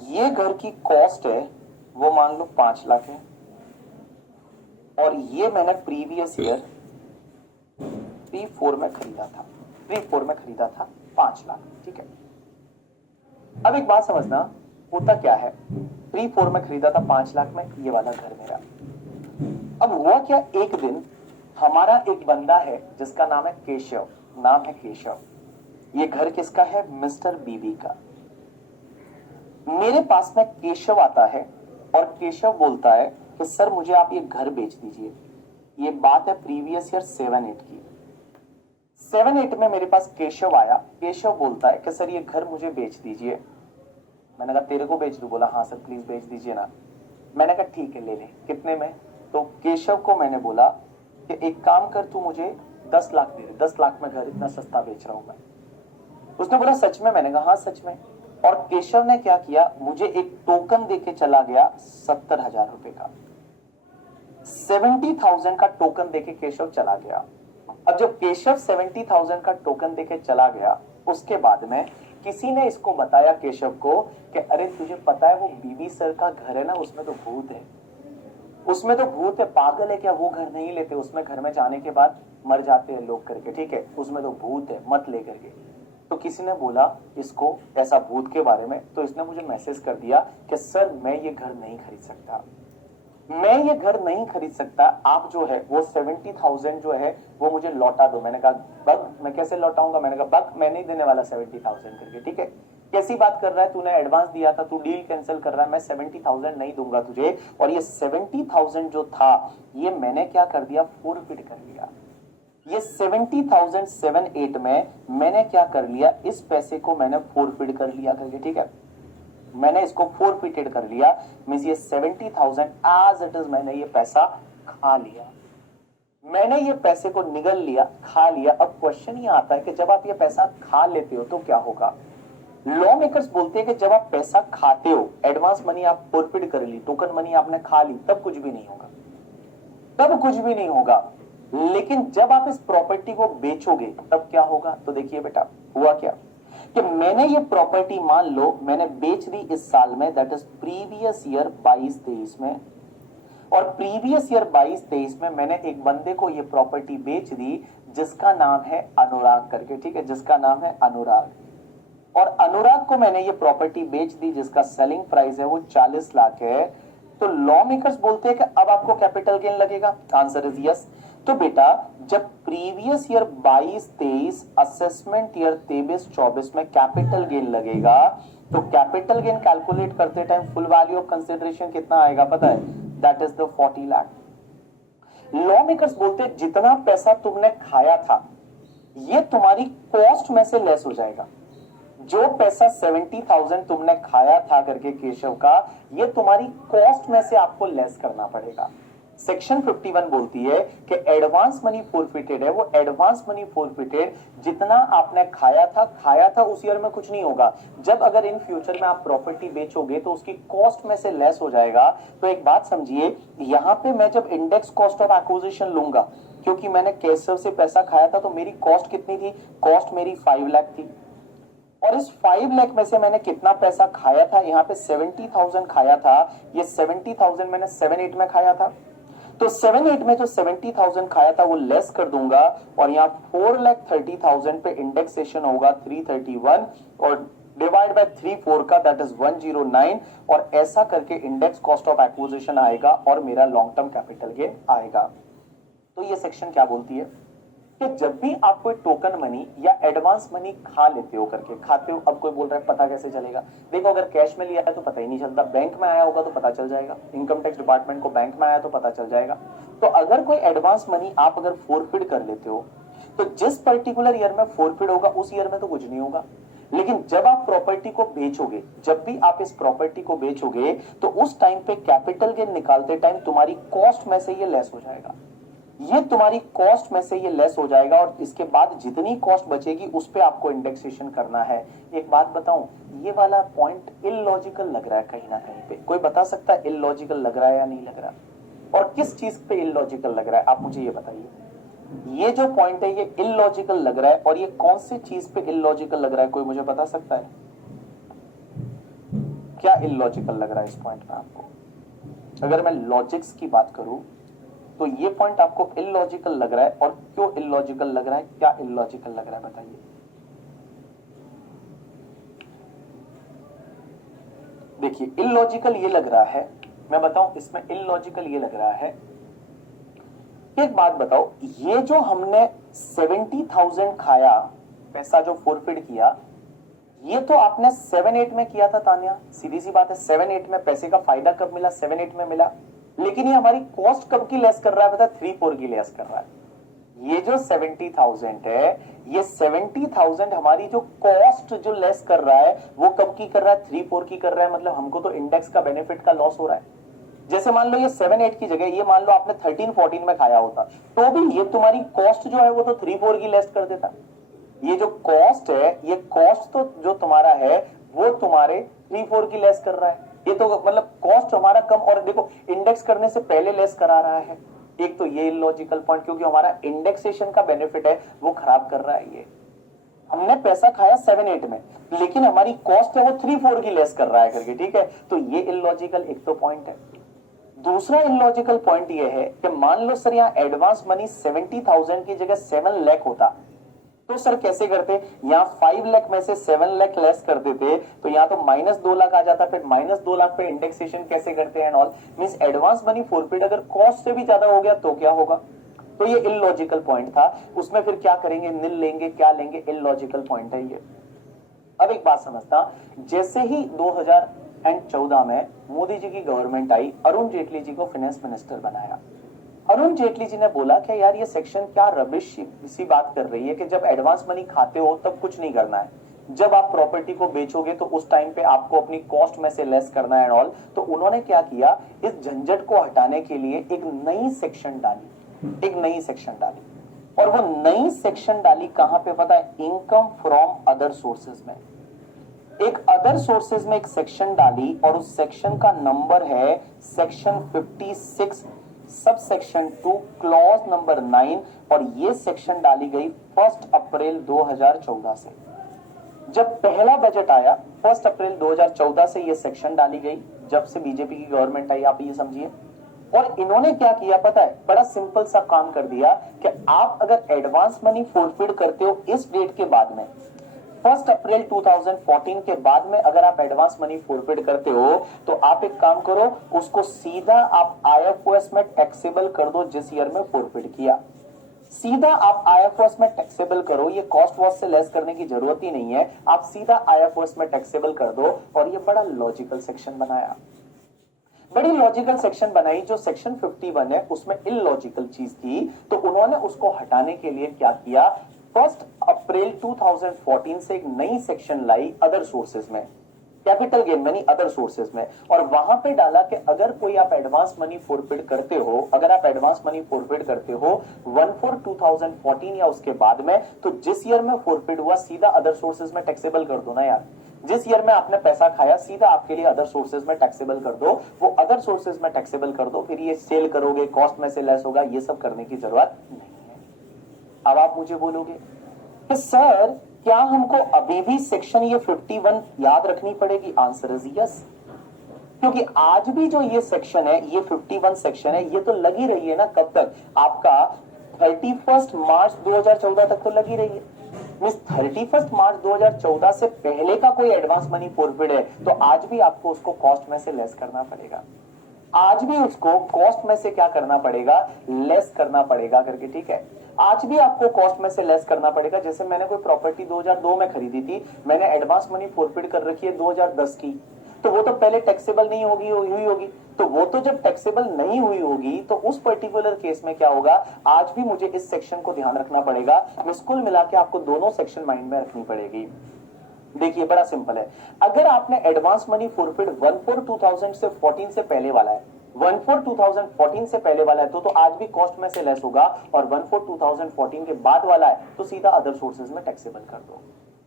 ये घर की कॉस्ट है वो मान लो 5 लाख है, और ये मैंने प्रीवियस ईयर P4 में खरीदा था, P4 में खरीदा था 5 लाख। ठीक है, अब एक बात समझना, होता क्या है, P4 में खरीदा था 5 लाख में ये वाला घर मेरा। अब हुआ क्या, एक दिन हमारा एक बंदा है जिसका नाम है केशव, नाम है केशव। ये घर किसका है, मिस्टर बीबी का। मेरे पास में केशव आता है और केशव बोलता है कि सर मुझे आप ये घर बेच दीजिए। ये बात है प्रीवियस ईयर 7-8 की। 7-8 में मेरे पास केशव आया, केशव बोलता है कि सर ये घर मुझे बेच दीजिए। मैंने कहा तेरे को बेच दूं? बोला हाँ सर प्लीज बेच दीजिए ना। मैंने कहा ठीक है ले ले, कितने में? तो केशव को मैंने बोला कि एक काम कर, तू मुझे 10 लाख दे दे, 10 लाख में घर इतना सस्ता बेच रहा हूं मैं। उसने बोला सच में? मैंने कहा हाँ सच में। और केशव ने क्या किया, मुझे एक टोकन देके चला गया 70,000 रुपए का, 70,000 का टोकन देके केशव चला गया। अब जब केशव 70,000 का टोकन देके चला गया, उसके बाद में किसी ने इसको बताया केशव को कि अरे तुझे पता है वो बीबी सर का घर है ना, उसमें तो भूत है, उसमें तो भूत है, पागल है क्या, वो घर नहीं लेते, उसमें घर में जाने के बाद मर जाते हैं लोग करके, ठीक है, उसमें तो भूत है, मत लेकर के। तो किसी ने बोला इसको ऐसा भूत के बारे में, तो इसने मुझे मैसेज कर दिया कि सर मैं ये घर नहीं खरीद सकता, मैं ये घर नहीं खरीद सकता, आप जो है वो 70,000 जो है वो मुझे लौटा दो। मैंने कहा बग मैं कैसे लौटाऊंगा? मैंने कहा बग मैं नहीं देने वाला 70,000 करके, ठीक है, कैसी बात कर रहा है, तूने एडवांस दिया था, तू डील कैंसिल कर रहा है, मैं 70,000 नहीं दूंगा तुझे। और ये 70,000 जो था ये मैंने क्या कर दिया, फोरफिट कर लिया। ये 70,000 7-8 में मैंने क्या कर लिया, इस पैसे को मैंने फोरफिट कर लिया करके, ठीक है, मैंने इसको फोरफिटेड कर लिया। मींस ये 70,000 एज इट इज मैंने ये पैसा खा लिया, मैंने ये पैसे को निगल लिया, खा लिया। अब क्वेश्चन ये आता है कि जब आप ये पैसा खा लेते हो तो क्या होगा? लॉ मेकर्स बोलते हैं कि जब आप पैसा खाते हो, एडवांस मनी आप फोरफिट कर ली, टोकन मनी आपने खा ली, तब कुछ भी नहीं होगा, तब कुछ भी नहीं होगा। लेकिन जब आप इस प्रॉपर्टी को बेचोगे तब क्या होगा? तो देखिए बेटा हुआ क्या कि मैंने ये प्रॉपर्टी मान लो मैंने बेच दी इस साल में, दैट इज प्रीवियस ईयर 22-23 में, और प्रीवियस ईयर 22-23 में मैंने एक बंदे को ये प्रॉपर्टी बेच दी जिसका नाम है अनुराग करके, ठीक है, जिसका नाम है अनुराग। और अनुराग को मैंने ये प्रॉपर्टी बेच दी जिसका सेलिंग प्राइस है वो 40 लाख है। तो लॉ मेकर्स बोलते हैं कि अब आपको कैपिटल गेन लगेगा, आंसर इज यस। तो बेटा जब प्रीवियस ईयर 22-23 असेसमेंट ईयर 23-24 में कैपिटल गेन लगेगा, तो कैपिटल गेन कैलकुलेट करते time full value of consideration कितना आएगा पता है? That is the 40 lakh. Law makers बोलते हैं जितना पैसा तुमने खाया था ये तुम्हारी कॉस्ट में से लेस हो जाएगा। जो पैसा 70,000 तुमने खाया था करके केशव का, ये तुम्हारी कॉस्ट में से आपको लेस करना पड़ेगा। सेक्शन 51 बोलती है कि एडवांस मनी फोरफिटेड है, वो एडवांस मनी फोरफिटेड जितना आपने खाया था उस ईयर में कुछ नहीं होगा। जब अगर इन फ्यूचर में आप प्रॉपर्टी बेचोगे तो उसकी कॉस्ट में से लेस हो जाएगा। तो एक बात समझिए, यहां पे मैं जब इंडेक्स कॉस्ट ऑफ एक्विजिशन लूंगा, क्योंकि मैंने केशव से पैसा खाया था, तो मेरी कॉस्ट कितनी थी? कॉस्ट मेरी 5 लाख थी, और इस 5 लाख में से मैंने कितना पैसा खाया था? यहाँ पे 70,000 खाया था, ये 70,000 मैंने 7-8 में खाया था, तो 7-8 में जो 70,000 खाया था वो लेस कर दूंगा, और यहाँ 4,30,000 पे इंडेक्सेशन होगा 331, और डिवाइड बाय 3/4 का दैट इज 109, और ऐसा करके इंडेक्स कॉस्ट ऑफ एक्विजिशन आएगा और मेरा लॉन्ग टर्म कैपिटल गेन आएगा। तो ये सेक्शन क्या बोलती है कि जब भी आप कोई टोकन मनी या एडवांस मनी खा लेते हो करके, खाते हो, अब कोई बोल रहा है पता कैसे चलेगा? देखो अगर कैश में लिया है तो पता ही नहीं चलता, बैंक में आया होगा तो पता चल जाएगा, इनकम टैक्स डिपार्टमेंट को बैंक में आया तो पता चल जाएगा। तो अगर कोई एडवांस मनी आप अगर फोरफिट कर लेते हो तो जिस पर्टिकुलर ईयर में फोरफिट होगा उस ईयर में तो कुछ नहीं होगा। लेकिन जब आप प्रॉपर्टी को बेचोगे, जब भी आप इस प्रॉपर्टी को बेचोगे तो उस टाइम पे कैपिटल गेन निकालते टाइम तुम्हारी कॉस्ट में से ये लेस हो जाएगा, ये तुम्हारी कॉस्ट में से ये लेस हो जाएगा, और इसके बाद जितनी कॉस्ट बचेगी उस पे आपको इंडेक्सेशन करना है। एक बात बताऊं, ये वाला पॉइंट इलॉजिकल लग रहा है कहीं ना कहीं पे, कोई बता सकता है इलॉजिकल लग रहा है या नहीं लग रहा? और किस चीज पे इलॉजिकल लग रहा है आप मुझे ये बताइए। ये जो पॉइंट है ये इलॉजिकल लग रहा है, और ये कौन सी चीज पे इलॉजिकल लग रहा है, कोई मुझे बता सकता है? क्या इलॉजिकल लग रहा है इस पॉइंट में आपको? अगर मैं लॉजिक्स की बात करूं तो ये पॉइंट आपको इलॉजिकल लग रहा है, और क्यों इलॉजिकल लग रहा है, क्या इलॉजिकल लग रहा है बताइए। देखिए इलॉजिकल ये लग रहा है, मैं बताऊं इसमें इलॉजिकल ये लग रहा है। एक बात बताओ, ये जो हमने 70,000 खाया, पैसा जो फोरफिट किया, ये तो आपने 7-8 में किया था तान्या, सीधी सी बात है। 7-8 में पैसे का फायदा कब मिला? 7-8 में मिला। लेकिन ये हमारी कॉस्ट कब की लेस कर रहा है? पता है, 3-4 की लेस कर रहा है। ये जो 70,000 है, ये 70,000 हमारी जो कॉस्ट जो लेस कर रहा है वो कब की कर रहा है? 3-4 की कर रहा है। मतलब हमको तो इंडेक्स का बेनिफिट का लॉस हो रहा है। जैसे मान लो ये 7-8 की जगह ये मान लो आपने 13-14 में खाया होता, तो भी ये तुम्हारी कॉस्ट जो है वो तो 3-4 की लेस कर देता। ये जो कॉस्ट है, ये कॉस्ट तो जो तुम्हारा है वो तुम्हारे 3-4 की लेस कर रहा है। ये तो मतलब कॉस्ट हमारा कम, और देखो इंडेक्स करने से पहले लेस करा रहा है। एक तो ये इलॉजिकल पॉइंट, क्योंकि हमारा इंडेक्सेशन का बेनिफिट है वो खराब कर रहा है। ये हमने पैसा खाया 7-8 में, लेकिन हमारी कॉस्ट है वो 3-4 की लेस कर रहा है करके, ठीक है। तो ये इलॉजिकल एक तो पॉइंट है। दूसरा इलॉजिकल पॉइंट ये है कि मान लो सर यहाँ एडवांस मनी 70,000 की जगह 7 लाख होता, तो सर कैसे करते? यहाँ 5 लाख में से 7 लाख लेस कर देते, तो यहाँ तो -2 लाख आ जाता। फिर -2 लाख पे इंडेक्सेशन कैसे करते हैं? All means advance money forfeit अगर कॉस्ट से भी ज्यादा हो गया तो क्या होगा? तो ये इलॉजिकल पॉइंट था। उसमें फिर क्या करेंगे? नील लेंगे, क्या लेंगे? इलॉजिकल पॉइंट है ये। अब एक बात समझता, जैसे ही 2014 में मोदी जी की गवर्नमेंट आई, अरुण जेटली जी को फाइनेंस मिनिस्टर बनाया। अरुण जेटली जी ने बोला कि यार ये सेक्शन क्या रबिश सी बात कर रही है कि जब एडवांस मनी खाते हो तब कुछ नहीं करना है, जब आप प्रॉपर्टी को बेचोगे तो उस टाइम पे आपको अपनी कॉस्ट में से लेस करना है एंड ऑल। तो उन्होंने क्या किया, इस झंझट को हटाने के लिए एक नई सेक्शन डाली, एक नई सेक्शन डाली। और वो नई सेक्शन डाली कहां पे पता है? इनकम फ्रॉम अदर सोर्सेज में। एक अदर सोर्सेज में एक सेक्शन डाली, और उस सेक्शन का नंबर है section 56 sub section 2 clause number 9। और ये सेक्शन डाली गई 1 अप्रैल 2014 से। जब पहला बजट आया 1 अप्रैल 2014 से ये सेक्शन डाली गई, जब से बीजेपी की गवर्नमेंट आई, आप ये समझिए। और इन्होंने क्या किया पता है? बड़ा सिंपल सा काम कर दिया कि आप अगर एडवांस मनी फोरफिट करते हो इस डेट के बाद में, 1 अप्रैल 2014 के बाद में अगर आप एडवांस मनी फोरफिट करते हो, तो आप एक काम करो, उसको सीधा आप आईएफओएस में टैक्सेबल कर दो जिस ईयर में फोरफिट किया। सीधा आप आईएफओएस में टैक्सेबल करो, ये कॉस्ट वॉस्ट से लेस करने की जरूरत ही नहीं है। आप सीधा आईएफओएस में टैक्सेबल कर दो। और ये बड़ा लॉजिकल सेक्शन बनाया, बड़ी लॉजिकल सेक्शन बनाई। जो सेक्शन 51 है उसमें इलॉजिकल चीज थी, तो उन्होंने उसको हटाने के लिए क्या किया? 1 अप्रैल 2014 से एक नई सेक्शन लाई अदर सोर्सेज में, capital gain money other sources में। और वहां पे डाला कि अगर कोई आप एडवांस मनी फोरफिट करते हो, अगर आप एडवांस मनी फोरफिट करते हो 1/4/2014 या उसके बाद में, तो जिस ईयर में फोरफिट हुआ सीधा अदर सोर्सेज में टैक्सेबल कर दो ना यार। जिस ईयर में आपने पैसा खाया सीधा आपके लिए अदर सोर्सेज में टैक्सेबल कर दो, वो अदर सोर्सेज में टैक्सेबल कर दो। फिर ये सेल करोगे, कॉस्ट में से लेस होगा, ये सब करने की जरूरत नहीं है। अब आप मुझे बोलोगे कि सर क्या हमको अभी भी सेक्शन ये 51 याद रखनी पड़ेगी? आंसर इज यस, क्योंकि आज भी जो ये सेक्शन है, ये 51 सेक्शन है, ये तो लगी रही है ना। कब तक? आपका 31 मार्च 2014 तक तो लगी रही है। मींस 31 मार्च 2014 से पहले का कोई एडवांस मनी फोरफिट है तो आज भी आपको उसको कॉस्ट में से लेस करना पड़ेगा। आज भी उसको कॉस्ट में से क्या करना पड़ेगा? लेस करना पड़ेगा करके, ठीक है। आज भी आपको कॉस्ट में से लेस करना पड़ेगा। जैसे मैंने कोई प्रॉपर्टी 2002 में खरीदी थी, मैंने एडवांस मनी फोरफिट कर रखी है 2010 की, तो वो तो पहले टैक्सेबल नहीं हुई होगी। तो वो तो जब टैक्सेबल नहीं हुई होगी तो उस पर्टिकुलर केस में क्या होगा? आज भी मुझे इस सेक्शन को ध्यान रखना पड़ेगा। कुल मिला के आपको दोनों सेक्शन माइंड में रखनी पड़ेगी। देखिए बड़ा सिंपल है, अगर आपने एडवांस मनी फोरफिट 1/4/2014 से पहले वाला है, 1/4/2014 से पहले वाला है, तो आज भी कॉस्ट में से लेस होगा। और 1/4/2014 के बाद वाला है तो सीधा अदर सोर्सेज में टैक्सेबल कर दो।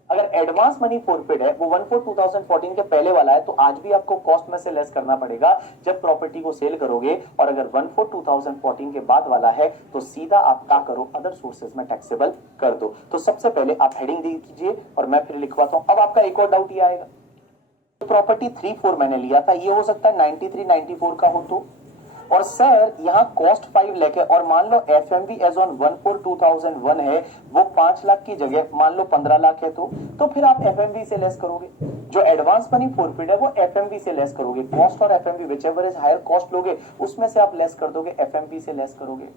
अगर एडवांस मनी फोरफिट है वो 1/4/2014 के पहले वाला है तो आज भी आपको कॉस्ट में से लेस करना पड़ेगा जब प्रॉपर्टी को सेल करोगे। और अगर 1/4/2014 के बाद वाला है तो सीधा आप क्या करो? अदर सोर्सेज में टैक्सेबल कर दो। तो सबसे पहले आप हेडिंग दीजिए और मैं फिर लिखवाता हूं। अब आपका एक और डाउट ये आएगा प्रॉपर्टी 3-4 मैंने लिया था, ये हो सकता है 93-94 का हो तो। और सर यहाँ कॉस्ट 5 लाख है और मान लो एफएमवी एज ऑन 1/4/2001 है, वो 5 लाख की जगह मान लो 15 लाख है, तो फिर आप एफएमवी से लेस करोगे। जो एडवांस मनी फॉरफिट है वो एफएमवी से लेस करोगे। कॉस्ट और FMV whichever is higher cost लोगे, उसमें से आप लेस कर दोगे, एफएमवी से लेस करोगे।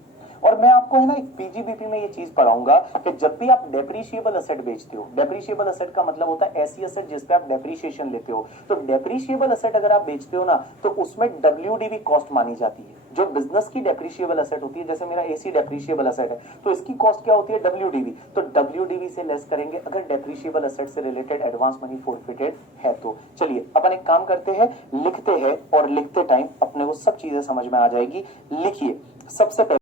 और मैं आपको है ना एक पीजीबीपी में ये चीज पढ़ाऊंगा कि जब भी आप डेप्रीशिएबल असेट बेचते हो, डेप्रीशिएबल असेट का मतलब होता है ऐसी असेट जिसपे आप डेप्रीशिएशन लेते हो, तो डेप्रीशिएबल असेट अगर आप बेचते हो ना तो उसमें डब्ल्यूडीवी कॉस्ट मानी जाती है। जो बिजनेस की डेप्रीशिएबल असेट होती है, जैसे मेरा एसी डेप्रीशिएबल असेट है, तो इसकी कॉस्ट क्या होती है, डब्ल्यूडीवी। तो डब्ल्यूडीवी से लेस करेंगे अगर डेप्रीशिएबल असेट से रिलेटेड एडवांस मनी फॉरफिटेड है तो। चलिए अपन एक काम करते हैं, लिखते हैं और लिखते टाइम अपने को सब चीजें समझ में आ जाएगी। लिखिए सबसे पहले